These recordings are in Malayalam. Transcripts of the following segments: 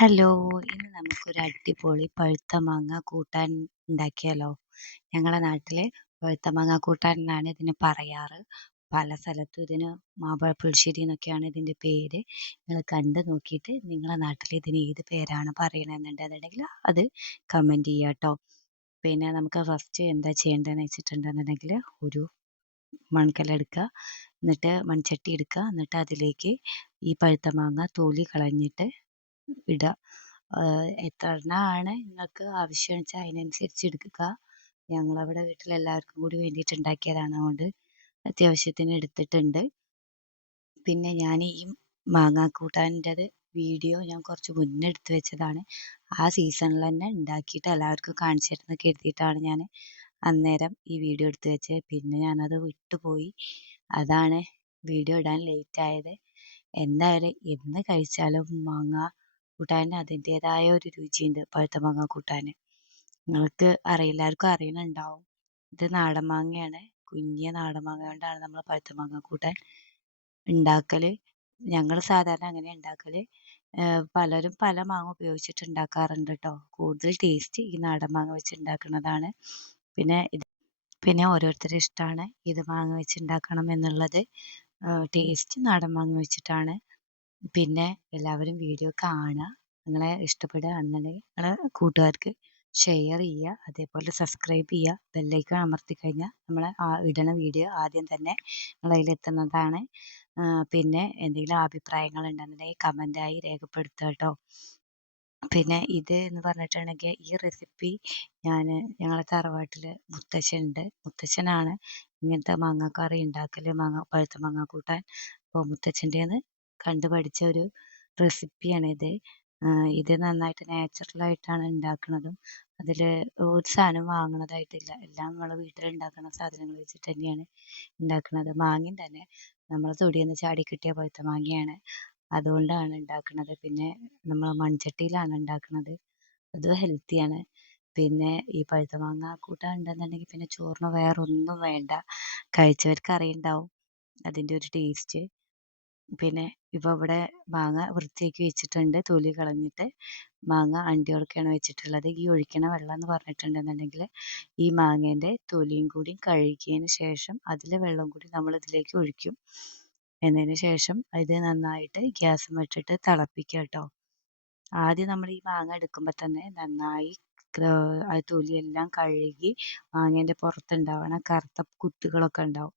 ഹലോ, ഇന്ന് നമുക്കൊരു അടിപൊളി പഴുത്ത മാങ്ങ കൂട്ടാൻ ഉണ്ടാക്കിയാലോ? ഞങ്ങളുടെ നാട്ടില് പഴുത്ത മാങ്ങ കൂട്ടാൻ എന്നാണ് ഇതിന് പറയാറ്. പല സ്ഥലത്തും ഇതിന് മാമ്പഴ പുളിശ്ശേരി എന്നൊക്കെയാണ് ഇതിൻ്റെ പേര്. നിങ്ങൾ കണ്ടു നോക്കിയിട്ട് നിങ്ങളുടെ നാട്ടിൽ ഇതിന് ഏത് പേരാണ് പറയണമെന്നുണ്ടെന്നുണ്ടെങ്കിൽ അത് കമൻറ്റ് ചെയ്യുക കേട്ടോ. പിന്നെ നമുക്ക് ഫസ്റ്റ് എന്താ ചെയ്യേണ്ടതെന്ന് വെച്ചിട്ടുണ്ടെന്നുണ്ടെങ്കിൽ ഒരു മൺകലം എടുക്കുക, എന്നിട്ട് മൺചട്ടി എടുക്കുക, എന്നിട്ട് അതിലേക്ക് ഈ പഴുത്ത മാങ്ങ തൊലി കളഞ്ഞിട്ട് ഇടുക. എത്ര എണ്ണമാണ് നിങ്ങൾക്ക് ആവശ്യം വെച്ചാൽ അതിനനുസരിച്ച് എടുക്കുക. ഞങ്ങളവിടെ വീട്ടിൽ എല്ലാവർക്കും കൂടി വേണ്ടിയിട്ട് ഉണ്ടാക്കിയതാണ്, അതുകൊണ്ട് അത്യാവശ്യത്തിന് എടുത്തിട്ടുണ്ട്. പിന്നെ ഞാൻ ഈ മാങ്ങാ കൂട്ടാൻ്റെത് വീഡിയോ ഞാൻ കുറച്ച് മുന്നേ എടുത്ത് വെച്ചതാണ്. ആ സീസണിൽ തന്നെ ഉണ്ടാക്കിയിട്ട് എല്ലാവർക്കും കാണിച്ചു തരുമെന്ന് കരുതിയിട്ടാണ് ഞാൻ അന്നേരം ഈ വീഡിയോ എടുത്ത് വെച്ചത്. പിന്നെ ഞാനത് വിട്ടുപോയി, അതാണ് വീഡിയോ ഇടാൻ ലേറ്റ് ആയത്. എന്തായാലും എന്ന് കഴിച്ചാലും മാങ്ങ കൂട്ടാൻ അതിൻ്റേതായ ഒരു രുചിയുണ്ട്. പഴുത്ത മാങ്ങ കൂട്ടാൻ നിങ്ങൾക്ക് എല്ലാവർക്കും അറിയുന്നുണ്ടാവും. ഇത് നാടൻ മാങ്ങയാണ്, കുഞ്ഞിയ നാടൻ മാങ്ങ കൊണ്ടാണ് നമ്മൾ പഴുത്ത മാങ്ങ കൂട്ടാൻ ഉണ്ടാക്കൽ. ഞങ്ങൾ സാധാരണ അങ്ങനെ ഉണ്ടാക്കൽ. പലരും പല മാങ്ങ ഉപയോഗിച്ചിട്ട് ഉണ്ടാക്കാറുണ്ട് കേട്ടോ. കൂടുതൽ ടേസ്റ്റ് ഈ നാടൻ മാങ്ങ വെച്ച് ഉണ്ടാക്കുന്നതാണ്. പിന്നെ ഓരോരുത്തരുടെ ഇഷ്ടമാണ് ഇത് മാങ്ങ വെച്ച് ഉണ്ടാക്കണം എന്നുള്ളത്. ടേസ്റ്റ് നാടൻ മാങ്ങ വെച്ചിട്ടാണ്. പിന്നെ എല്ലാവരും വീഡിയോ കാണുക. നിങ്ങളെ ഇഷ്ടപ്പെടുകയാണെന്നുണ്ടെങ്കിൽ നിങ്ങളെ കൂട്ടുകാർക്ക് ഷെയർ ചെയ്യുക, അതേപോലെ സബ്സ്ക്രൈബ് ചെയ്യുക. ബെല്ലൈക്കൺ അമർത്തി കഴിഞ്ഞാൽ നമ്മൾ ഇടുന്ന വീഡിയോ ആദ്യം തന്നെ നിങ്ങളതിലെത്തുന്നതാണ്. പിന്നെ എന്തെങ്കിലും അഭിപ്രായങ്ങൾ ഉണ്ടെന്നുണ്ടെങ്കിൽ കമൻ്റായി രേഖപ്പെടുത്തുക കേട്ടോ. പിന്നെ ഇത് എന്ന് പറഞ്ഞിട്ടുണ്ടെങ്കിൽ ഈ റെസിപ്പി ഞങ്ങളെ തറവാട്ടിൽ മുത്തശ്ശനുണ്ട്. മുത്തശ്ശനാണ് ഇങ്ങനത്തെ മാങ്ങാക്കറി ഉണ്ടാക്കൽ, പഴുത്ത മാങ്ങ കൂട്ടാൻ. അപ്പോൾ മുത്തച്ഛൻ്റെന്ന് കണ്ടു പഠിച്ച ഒരു റെസിപ്പിയാണിത്. ഇത് നന്നായിട്ട് നാച്ചുറലായിട്ടാണ് ഉണ്ടാക്കുന്നതും. അതിൽ ഒരു സാധനം വാങ്ങണതായിട്ടില്ല, എല്ലാം നമ്മൾ വീട്ടിലുണ്ടാക്കുന്ന സാധനങ്ങൾ വെച്ചിട്ട് തന്നെയാണ് ഉണ്ടാക്കുന്നത്. മാങ്ങയും തന്നെ നമ്മൾ തൊടിയിൽ നിന്ന് ചാടി കിട്ടിയ പഴുത്ത മാങ്ങയാണ്, അതുകൊണ്ടാണ് ഉണ്ടാക്കുന്നത്. പിന്നെ നമ്മൾ മൺചട്ടിയിലാണ് ഉണ്ടാക്കുന്നത്, അത് ഹെൽത്തിയാണ്. പിന്നെ ഈ പഴുത്ത മാങ്ങ കൂട്ടാൻ ഉണ്ടെന്നുണ്ടെങ്കിൽ പിന്നെ ചോറിന് വേറെ ഒന്നും വേണ്ട. കഴിച്ചവർക്ക് അറിയുണ്ടാവും അതിൻ്റെ ഒരു ടേസ്റ്റ്. പിന്നെ ഇപ്പോൾ ഇവിടെ മാങ്ങ വൃത്തിയാക്കി വെച്ചിട്ടുണ്ട്, തൊലി കളഞ്ഞിട്ട് മാങ്ങ അണ്ടിയോടെയാണ് വെച്ചിട്ടുള്ളത്. ഈ ഒഴിക്കണ വെള്ളം എന്ന് പറഞ്ഞിട്ടുണ്ടെന്നുണ്ടെങ്കിൽ ഈ മാങ്ങേൻ്റെ തൊലിയും കൂടി കഴുകിയതിന് ശേഷം അതിലെ വെള്ളം കൂടി നമ്മൾ ഇതിലേക്ക് ഒഴിക്കും. എന്നതിന് ശേഷം ഇത് നന്നായിട്ട് ഗ്യാസും ഇട്ടിട്ട് തിളപ്പിക്കുക കേട്ടോ. ആദ്യം നമ്മൾ ഈ മാങ്ങ എടുക്കുമ്പോൾ തന്നെ നന്നായി ആ തൊലിയെല്ലാം കഴുകി മാങ്ങേൻ്റെ പുറത്തുണ്ടാവണ കറുത്ത കുത്തുകളൊക്കെ ഉണ്ടാവും,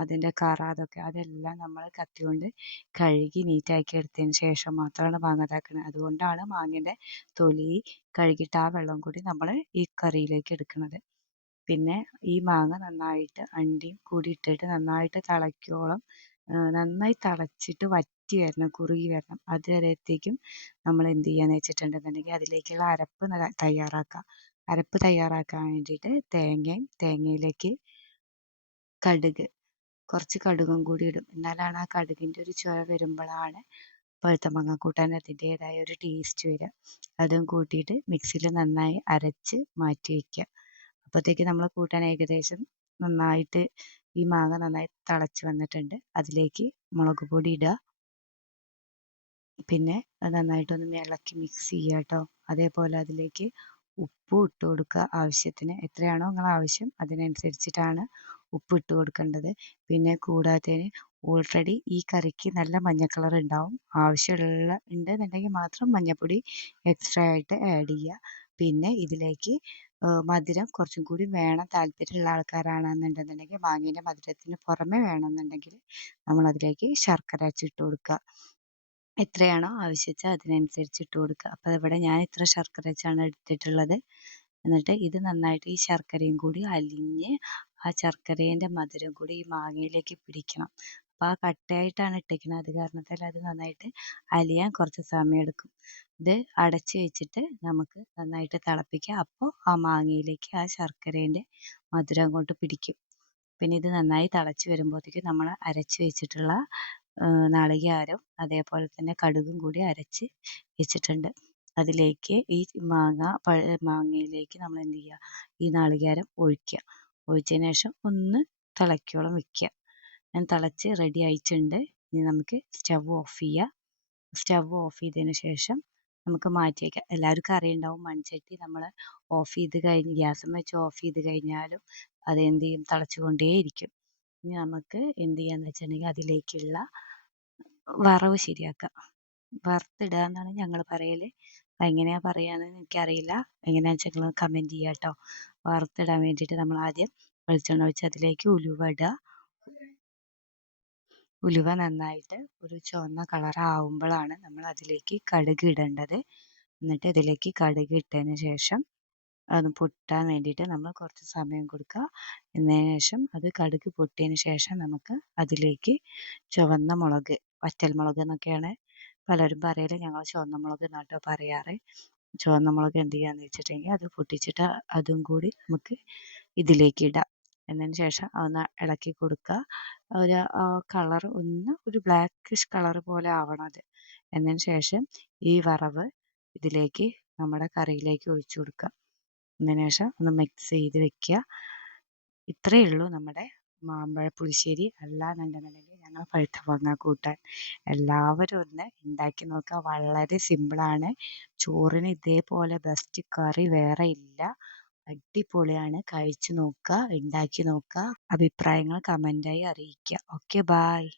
അതിൻ്റെ കറ, അതെല്ലാം നമ്മൾ കത്തി കൊണ്ട് കഴുകി നീറ്റാക്കി എടുത്തതിന് ശേഷം മാത്രമാണ് മാങ്ങ ഇതാക്കുന്നത്. അതുകൊണ്ടാണ് മാങ്ങേൻ്റെ തൊലി കഴുകിയിട്ട് ആ വെള്ളം കൂടി നമ്മൾ ഈ കറിയിലേക്ക് എടുക്കുന്നത്. പിന്നെ ഈ മാങ്ങ നന്നായിട്ട് അണ്ടിയും കൂടി ഇട്ടിട്ട് നന്നായിട്ട് തിളയ്ക്കോളം, നന്നായി തിളച്ചിട്ട് വറ്റി വരണം, കുറുകി വരണം. അതുവരത്തേക്കും നമ്മൾ എന്ത് ചെയ്യാന്ന് വെച്ചിട്ടുണ്ടെന്നുണ്ടെങ്കിൽ അതിലേക്കുള്ള അരപ്പ് തയ്യാറാക്കാൻ വേണ്ടിയിട്ട് തേങ്ങയിലേക്ക് കുറച്ച് കടുകും കൂടി ഇടും. എന്നാലാണ് ആ കടുകിൻ്റെ ഒരു ചുവ വരുമ്പോഴാണ് പഴുത്ത മാങ്ങ കൂട്ടാൻ അതിൻ്റേതായ ഒരു ടേസ്റ്റ് വരിക. അതും കൂട്ടിയിട്ട് മിക്സിയിൽ നന്നായി അരച്ച് മാറ്റി വയ്ക്കുക. അപ്പോഴത്തേക്ക് നമ്മൾ കൂട്ടാൻ ഏകദേശം നന്നായിട്ട് ഈ മാങ്ങ നന്നായി തിളച്ച് വന്നിട്ടുണ്ട്. അതിലേക്ക് മുളക് പൊടി ഇടുക, പിന്നെ അത് നന്നായിട്ടൊന്ന് ഇളക്കി മിക്സ് ചെയ്യുക കേട്ടോ. അതേപോലെ അതിലേക്ക് ഉപ്പും ഇട്ട് കൊടുക്കുക ആവശ്യത്തിന്. എത്രയാണോ നിങ്ങളുടെ ആവശ്യം അതിനനുസരിച്ചിട്ടാണ് ഉപ്പ് ഇട്ട് കൊടുക്കേണ്ടത്. പിന്നെ കൂടാത്തതിന് ഓൾറെഡി ഈ കറിക്ക് നല്ല മഞ്ഞ കളർ ഉണ്ടാവും, ഉണ്ടെന്നുണ്ടെങ്കിൽ മാത്രം മഞ്ഞൾപ്പൊടി എക്സ്ട്രാ ആയിട്ട് ആഡ് ചെയ്യുക. പിന്നെ ഇതിലേക്ക് മധുരം കുറച്ചും കൂടി വേണം, താല്പര്യമുള്ള ആൾക്കാരാണെന്നുണ്ടെന്നുണ്ടെങ്കിൽ മാങ്ങേൻ്റെ മധുരത്തിന് പുറമെ വേണമെന്നുണ്ടെങ്കിൽ നമ്മളതിലേക്ക് ശർക്കര അച്ചിട്ട് കൊടുക്കുക. എത്രയാണോ ആവശ്യം വെച്ചാൽ അതിനനുസരിച്ച് ഇട്ട് കൊടുക്കുക. അപ്പോൾ ഇവിടെ ഞാൻ ഇത്ര ശർക്കര വെച്ചാണ് എടുത്തിട്ടുള്ളത്. എന്നിട്ട് ഇത് നന്നായിട്ട് ഈ ശർക്കരയും കൂടി അലിഞ്ഞ് ആ ശർക്കരേൻ്റെ മധുരം കൂടി ഈ മാങ്ങയിലേക്ക് പിടിക്കണം. അപ്പോൾ ആ കട്ടയായിട്ടാണ് ഇട്ടിരിക്കുന്നത്, അത് കാരണത്താൽ അത് നന്നായിട്ട് അലിയാൻ കുറച്ച് സമയം എടുക്കും. ഇത് അടച്ച് വെച്ചിട്ട് നമുക്ക് നന്നായിട്ട് തിളപ്പിക്കുക. അപ്പോൾ ആ മാങ്ങയിലേക്ക് ആ ശർക്കരേൻ്റെ മധുരം അങ്ങോട്ട് പിടിക്കും. പിന്നെ ഇത് നന്നായി തിളച്ച് വരുമ്പോഴത്തേക്കും നമ്മൾ അരച്ച് വെച്ചിട്ടുള്ള നാളികേരം അതേപോലെ തന്നെ കടുകും കൂടി അരച്ച് വെച്ചിട്ടുണ്ട്. അതിലേക്ക് ഈ മാങ്ങയിലേക്ക് നമ്മൾ എന്ത് ചെയ്യുക, ഈ നാളികേരം ഒഴിക്കുക. ഒഴിച്ചതിന് ശേഷം ഒന്ന് തിളയ്ക്കോളം വെക്കുക. ഞാൻ തിളച്ച് റെഡി ആയിട്ടുണ്ട്. ഇനി നമുക്ക് സ്റ്റവ് ഓഫ് ചെയ്യുക. സ്റ്റവ് ഓഫ് ചെയ്തതിന് ശേഷം നമുക്ക് മാറ്റി വയ്ക്കാം. എല്ലാവർക്കും അറിയുണ്ടാവും മൺചട്ടി നമ്മൾ ഓഫ് ചെയ്ത് കഴിഞ്ഞ് ഗ്യാസും വെച്ച് ഓഫ് ചെയ്ത് കഴിഞ്ഞാലും അത് എന്ത് ചെയ്യും, തിളച്ചുകൊണ്ടേയിരിക്കും. ഇനി നമുക്ക് എന്ത് ചെയ്യാന്ന് വെച്ചിട്ടുണ്ടെങ്കിൽ അതിലേക്കുള്ള വറവ് ശരിയാക്കാം. വറുത്തിടുക എന്നാണ് ഞങ്ങൾ പറയൽ. എങ്ങനെയാണ് പറയാന്ന് എനിക്കറിയില്ല. എങ്ങനെയാണെന്ന് വെച്ചാൽ നിങ്ങൾ കമൻറ്റ് ചെയ്യുക കേട്ടോ. വറുത്തിടാൻ വേണ്ടിയിട്ട് നമ്മൾ ആദ്യം വെളിച്ചെണ്ണ ഒഴിച്ച് അതിലേക്ക് ഉലുവ ഇടുക. ഉലുവ നന്നായിട്ട് ഒരു ചുവന്ന കളറാവുമ്പോഴാണ് നമ്മൾ അതിലേക്ക് കടുക് ഇടേണ്ടത്. എന്നിട്ട് ഇതിലേക്ക് കടുക് ഇട്ടതിന് ശേഷം അത് പൊട്ടാൻ വേണ്ടിയിട്ട് നമ്മൾ കുറച്ച് സമയം കൊടുക്കുക. എന്നതിന് ശേഷം അത് കടുക് പൊട്ടിയതിന് ശേഷം നമുക്ക് അതിലേക്ക് ചുവന്ന മുളക്, വറ്റൽമുളക് എന്നൊക്കെയാണ് പലരും പറയൽ. ഞങ്ങൾ ചുവന്ന മുളക് എന്നാണ് കേട്ടോ പറയാറ്. ചുവന്ന മുളക് എന്ത് ചെയ്യാന്ന് വെച്ചിട്ടുണ്ടെങ്കിൽ അത് പൊട്ടിച്ചിട്ട് അതും കൂടി നമുക്ക് ഇതിലേക്ക് ഇടാം. എന്നതിന് ശേഷം അതൊന്ന് ഇളക്കി കൊടുക്കുക. ഒരു കളർ ഒന്ന് ഒരു ബ്ലാക്കിഷ് കളർ പോലെ ആവണം അത്. എന്നതിന് ശേഷം ഈ വറവ് ഇതിലേക്ക് നമ്മുടെ കറിയിലേക്ക് ഒഴിച്ചു കൊടുക്കുക. അതിന് ശേഷം ഒന്ന് മിക്സ് ചെയ്ത് വെക്കുക. ഇത്രയേ ഉള്ളൂ നമ്മുടെ മാമ്പഴ പുളിശ്ശേരി. അല്ലാന്നുണ്ടെന്നുണ്ടെങ്കിൽ ഞങ്ങൾ പഴുത്ത മാങ്ങ കൂട്ടാൻ. എല്ലാവരും ഒന്ന് ഉണ്ടാക്കി നോക്കുക. വളരെ സിമ്പിളാണ്. ചോറിന് ഇതേപോലെ ബെസ്റ്റ് കറി വേറെ ഇല്ല. അടിപൊളിയാണ്. കഴിച്ചു നോക്കുക, ഉണ്ടാക്കി നോക്കുക, അഭിപ്രായങ്ങൾ കമൻ്റായി അറിയിക്കുക. Okay, bye.